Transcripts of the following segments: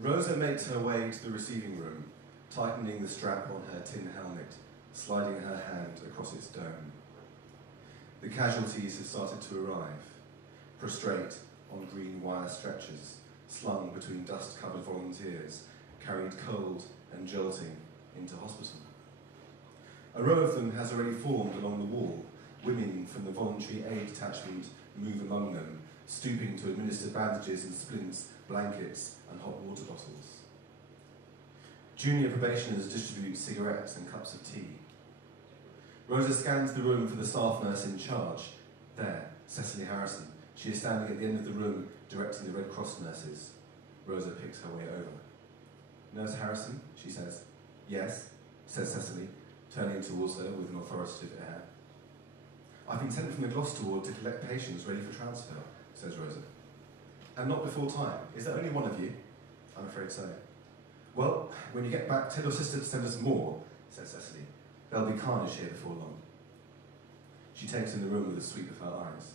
Rosa makes her way to the receiving room, tightening the strap on her tin helmet, sliding her hand across its dome. The casualties have started to arrive, prostrate on green wire stretchers, slung between dust-covered volunteers, carried cold and jolting into hospital. A row of them has already formed along the wall. Women from the voluntary aid detachment move among them, stooping to administer bandages and splints, blankets and hot water bottles. Junior probationers distribute cigarettes and cups of tea. Rosa scans the room for the staff nurse in charge. There, Cecily Harrison. She is standing at the end of the room, directing the Red Cross nurses. Rosa picks her way over. "Nurse Harrison," she says. "Yes," says Cecily, turning towards her with an authoritative air. "I've been sent from the Gloucester ward to collect patients ready for transfer," says Rosa. "And not before time. Is there only one of you?" "I'm afraid so." "Well, when you get back, tell your sister to send us more," says Cecily. "There'll be carnage here before long." She takes in the room with a sweep of her eyes.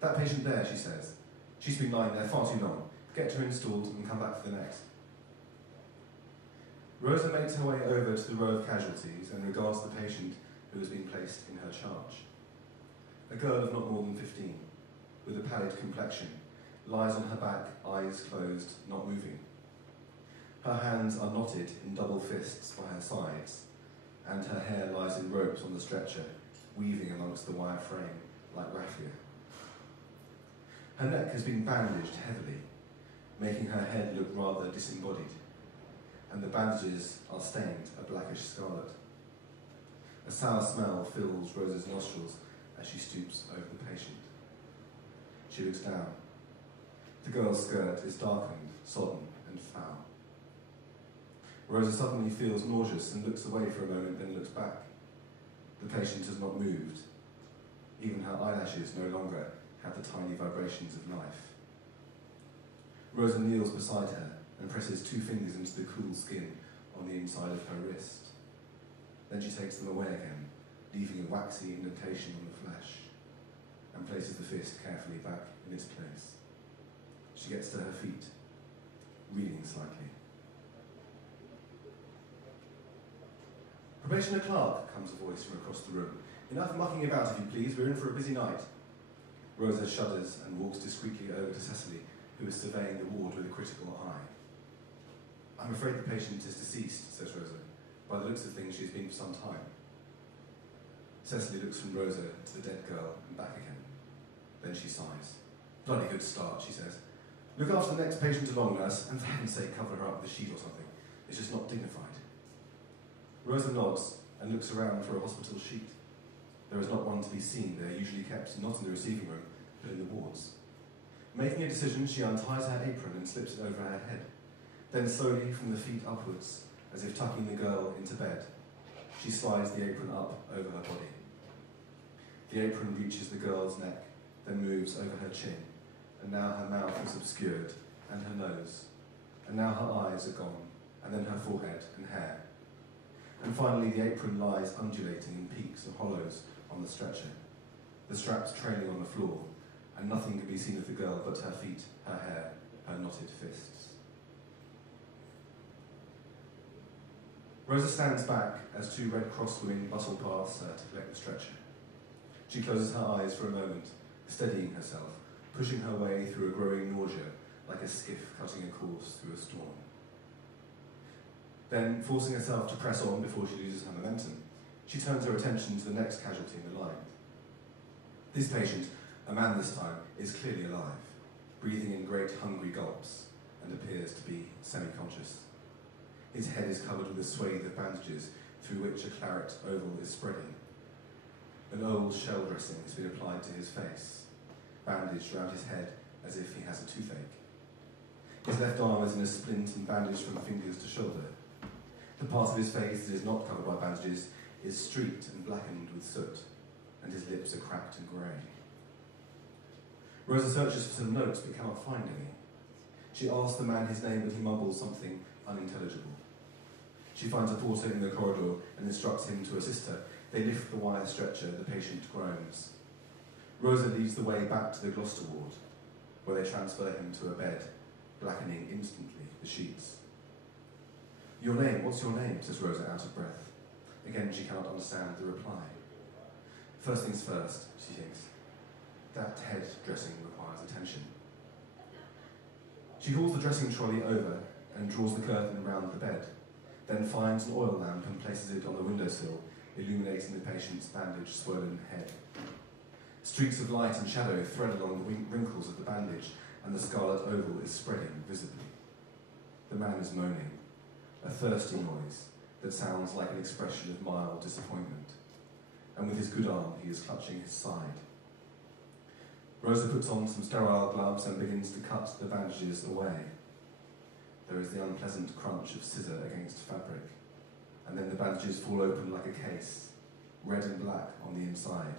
"That patient there," she says. "She's been lying there far too long. Get her installed and come back for the next." Rosa makes her way over to the row of casualties and regards the patient who has been placed in her charge. A girl of not more than 15, with a pallid complexion, lies on her back, eyes closed, not moving. Her hands are knotted in double fists by her sides, and her hair lies in ropes on the stretcher, weaving amongst the wire frame like raffia. Her neck has been bandaged heavily, making her head look rather disembodied, and the bandages are stained a blackish scarlet. A sour smell fills Rosa's nostrils as she stoops over the patient. She looks down. The girl's skirt is darkened, sodden, and foul. Rosa suddenly feels nauseous and looks away for a moment, then looks back. The patient has not moved. Even her eyelashes no longer have the tiny vibrations of life. Rosa kneels beside her and presses 2 fingers into the cool skin on the inside of her wrist. Then she takes them away again, leaving a waxy indentation on the flesh, and places the fist carefully back in its place. She gets to her feet, reeling slightly. "Probationer Clark," comes a voice from across the room. "Enough mucking about, if you please. We're in for a busy night." Rosa shudders and walks discreetly over to Cecily, who is surveying the ward with a critical eye. "I'm afraid the patient is deceased," says Rosa. "By the looks of things, she's been for some time." Cecily looks from Rosa to the dead girl and back again. Then she sighs. "Bloody good start," she says. "Look after the next patient along, nurse, and for heaven's sake cover her up with a sheet or something. It's just not dignified." Rosa nods and looks around for a hospital sheet. There is not one to be seen. They are usually kept not in the receiving room, but in the wards. Making a decision, she unties her apron and slips it over her head. Then slowly, from the feet upwards, as if tucking the girl into bed, she slides the apron up over her body. The apron reaches the girl's neck, then moves over her chin, and now her mouth is obscured, and her nose, and now her eyes are gone, and then her forehead and hair. And finally the apron lies undulating in peaks and hollows on the stretcher, the straps trailing on the floor, and nothing can be seen of the girl but her feet, her hair, her knotted fists. Rosa stands back as 2 Red Cross women bustle past her to collect the stretcher. She closes her eyes for a moment, steadying herself, pushing her way through a growing nausea like a skiff cutting a course through a storm. Then, forcing herself to press on before she loses her momentum, she turns her attention to the next casualty in the line. This patient, a man this time, is clearly alive, breathing in great hungry gulps, and appears to be semi-conscious. His head is covered with a swathe of bandages through which a claret oval is spreading. An old shell dressing has been applied to his face, bandaged round his head as if he has a toothache. His left arm is in a splint and bandaged from fingers to shoulder. The part of his face that is not covered by bandages is streaked and blackened with soot, and his lips are cracked and grey. Rosa searches for some notes but cannot find any. She asks the man his name, but he mumbles something unintelligible. She finds a porter in the corridor and instructs him to assist her. They lift the wire stretcher, the patient groans. Rosa leads the way back to the Gloucester ward, where they transfer him to a bed, blackening instantly the sheets. "Your name, what's your name?" says Rosa, out of breath. Again, she cannot understand the reply. First things first, she thinks. That head dressing requires attention. She hauls the dressing trolley over and draws the curtain round the bed, then finds an oil lamp and places it on the windowsill, illuminating the patient's bandaged, swollen head. Streaks of light and shadow thread along the wrinkles of the bandage, and the scarlet oval is spreading visibly. The man is moaning, a thirsty noise that sounds like an expression of mild disappointment, and with his good arm he is clutching his side. Rosa puts on some sterile gloves and begins to cut the bandages away. There is the unpleasant crunch of scissor against fabric, and then the bandages fall open like a case, red and black on the inside,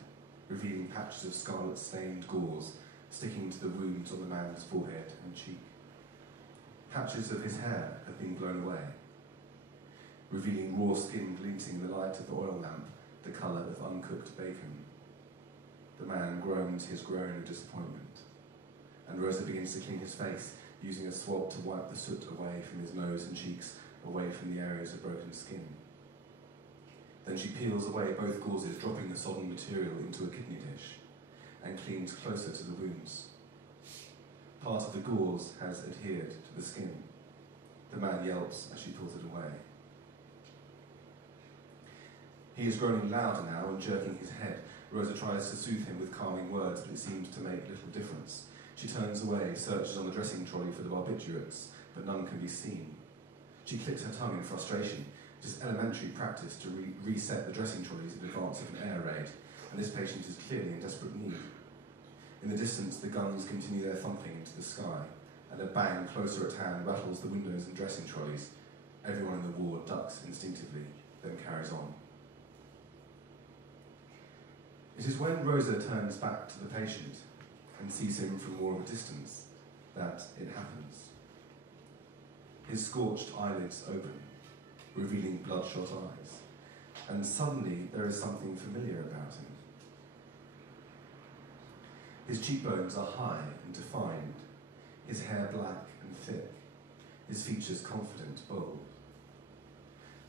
revealing patches of scarlet-stained gauze sticking to the wounds on the man's forehead and cheek. Patches of his hair have been blown away, revealing raw skin glinting in the light of the oil lamp, the colour of uncooked bacon. The man groans his groan of disappointment, and Rosa begins to clean his face, using a swab to wipe the soot away from his nose and cheeks, away from the areas of broken skin. Then she peels away both gauzes, dropping the sodden material into a kidney dish, and cleans closer to the wounds. Part of the gauze has adhered to the skin. The man yelps as she pulls it away. He is groaning louder now and jerking his head. Rosa tries to soothe him with calming words, but it seems to make little difference. She turns away, searches on the dressing trolley for the barbiturates, but none can be seen. She clicks her tongue in frustration. It is elementary practice to reset the dressing trolleys in advance of an air raid, and this patient is clearly in desperate need. In the distance, the guns continue their thumping into the sky, and a bang closer at hand rattles the windows and dressing trolleys. Everyone in the ward ducks instinctively, then carries on. It is when Rosa turns back to the patient and sees him from more of a distance that it happens. His scorched eyelids open, revealing bloodshot eyes, and suddenly there is something familiar about him. His cheekbones are high and defined, his hair black and thick, his features confident, bold.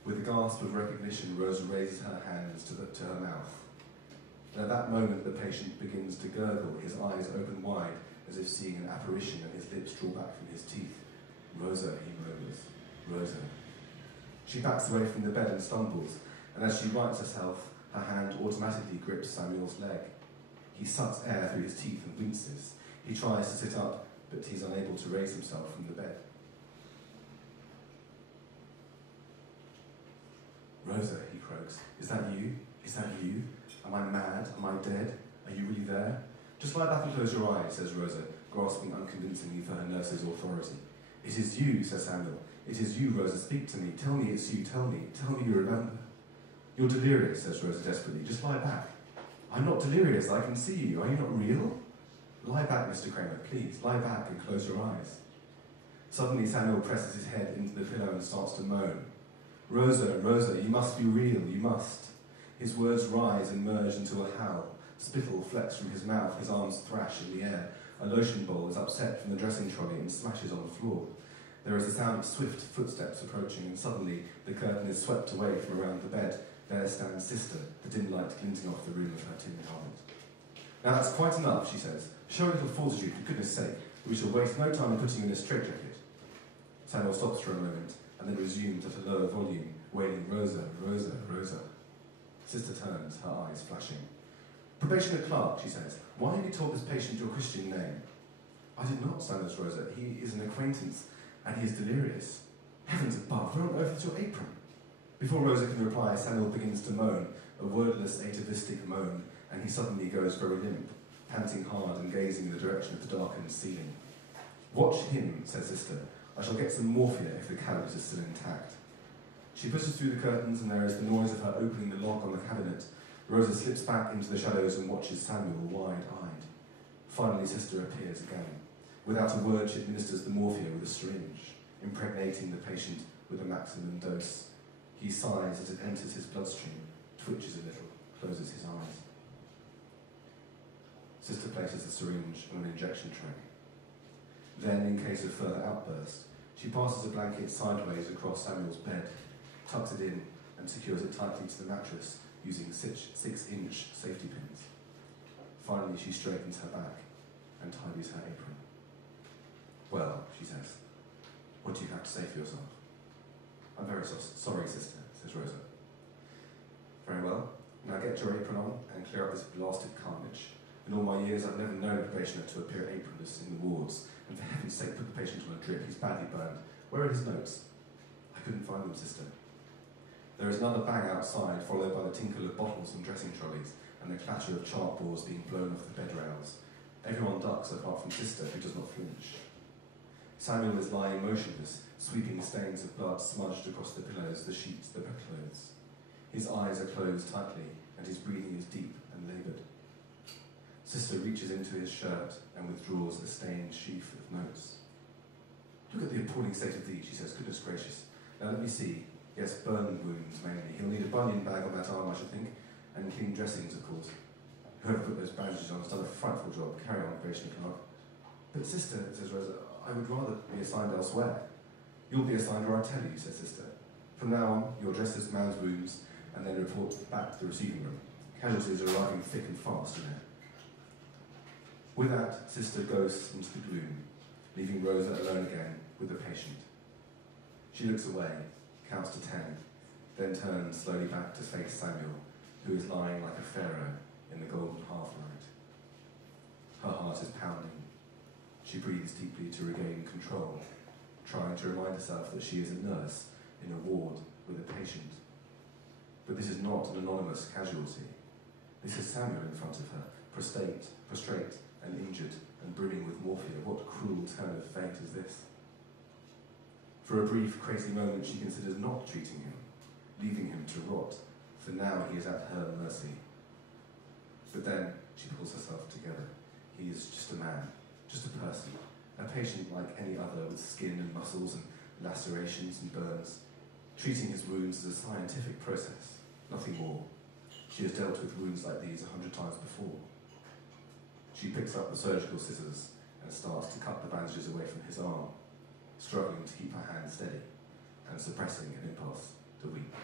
With a gasp of recognition, Rosa raises her hands to her mouth. And at that moment, the patient begins to gurgle, his eyes open wide, as if seeing an apparition, and his lips draw back from his teeth. "Rosa," he murmurs, "Rosa." She backs away from the bed and stumbles, and as she rights herself, her hand automatically grips Samuel's leg. He sucks air through his teeth and winces. He tries to sit up, but he's unable to raise himself from the bed. "Rosa," he croaks, "is that you? Is that you? Am I mad? Am I dead? Are you really there?" "Just lie back and close your eyes," says Rosa, grasping unconvincingly for her nurse's authority. "It is you," says Samuel. "It is you, Rosa. Speak to me. Tell me it's you. Tell me. Tell me you remember." "You're delirious," says Rosa desperately. "Just lie back." "I'm not delirious. I can see you. Are you not real?" "Lie back, Mr. Kramer, please. Lie back and close your eyes." Suddenly, Samuel presses his head into the pillow and starts to moan. "Rosa, Rosa, you must be real. You must." His words rise and merge into a howl. Spittle flecks from his mouth, his arms thrash in the air. A lotion bowl is upset from the dressing trolley and smashes on the floor. There is a sound of swift footsteps approaching, and suddenly the curtain is swept away from around the bed. There stands Sister, the dim light glinting off the room of her tin helmet. "Now that's quite enough," she says. "Show a little fortitude, for goodness sake. We shall waste no time in putting you in a straitjacket." Samuel stops for a moment, and then resumes at a lower volume, wailing, "Rosa, Rosa, Rosa." Sister turns, her eyes flashing. "Probationer Clark," she says, "why have you told this patient your Christian name?" "I did not," stammers Rosa. "He is an acquaintance, and he is delirious." "Heavens above, where on earth is your apron?" Before Rosa can reply, Samuel begins to moan, a wordless, atavistic moan, and he suddenly goes very limp, panting hard and gazing in the direction of the darkened ceiling. "Watch him," says Sister. "I shall get some morphia if the cabinet is still intact." She pushes through the curtains, and there is the noise of her opening the lock on the cabinet. Rosa slips back into the shadows and watches Samuel wide-eyed. Finally, Sister appears again. Without a word, she administers the morphia with a syringe, impregnating the patient with a maximum dose. He sighs as it enters his bloodstream, twitches a little, closes his eyes. Sister places the syringe on an injection tray. Then, in case of further outburst, she passes a blanket sideways across Samuel's bed, tucks it in, and secures it tightly to the mattress using 6-inch safety pins. Finally, she straightens her back and tidies her apron. "Well," she says, "what do you have to say for yourself?" "I'm very sorry, sister," says Rosa. "Very well. Now get your apron on and clear up this blasted carnage. In all my years, I've never known a probationer to appear apronless in the wards, and for heaven's sake, put the patient on a drip. He's badly burned. Where are his notes?" "I couldn't find them, sister." There is another bang outside, followed by the tinkle of bottles and dressing trolleys, and the clatter of chalkboards being blown off the bed rails. Everyone ducks apart from Sister, who does not flinch. Samuel is lying motionless, sweeping stains of blood smudged across the pillows, the sheets, the bedclothes. His eyes are closed tightly, and his breathing is deep and laboured. Sister reaches into his shirt and withdraws a stained sheaf of notes. "Look at the appalling state of these," she says. "Goodness gracious. Now let me see. Yes, burn wounds mainly. He'll need a bunion bag on that arm, I should think, and clean dressings, of course. Whoever put those bandages on has done a frightful job. Carry on, probation clerk." "But sister," says Rosa, "I would rather be assigned elsewhere." "You'll be assigned where I tell you," says Sister. "From now on, you'll dress this man's wounds and then report back to the receiving room. Casualties are arriving thick and fast, you know." With that, Sister goes into the gloom, leaving Rosa alone again with the patient. She looks away, counts to 10, then turns slowly back to face Samuel, who is lying like a pharaoh in the golden half-light. Her heart is pounding. She breathes deeply to regain control, trying to remind herself that she is a nurse in a ward with a patient. But this is not an anonymous casualty. This is Samuel in front of her, prostrate and injured and brimming with morphia. What cruel turn of fate is this? For a brief, crazy moment, she considers not treating him, leaving him to rot, for now he is at her mercy. But then she pulls herself together. He is just a man, just a person, a patient like any other with skin and muscles and lacerations and burns. Treating his wounds is a scientific process, nothing more. She has dealt with wounds like these 100 times before. She picks up the surgical scissors and starts to cut the bandages away from his arm, struggling to keep her hand steady and suppressing an impulse to weep.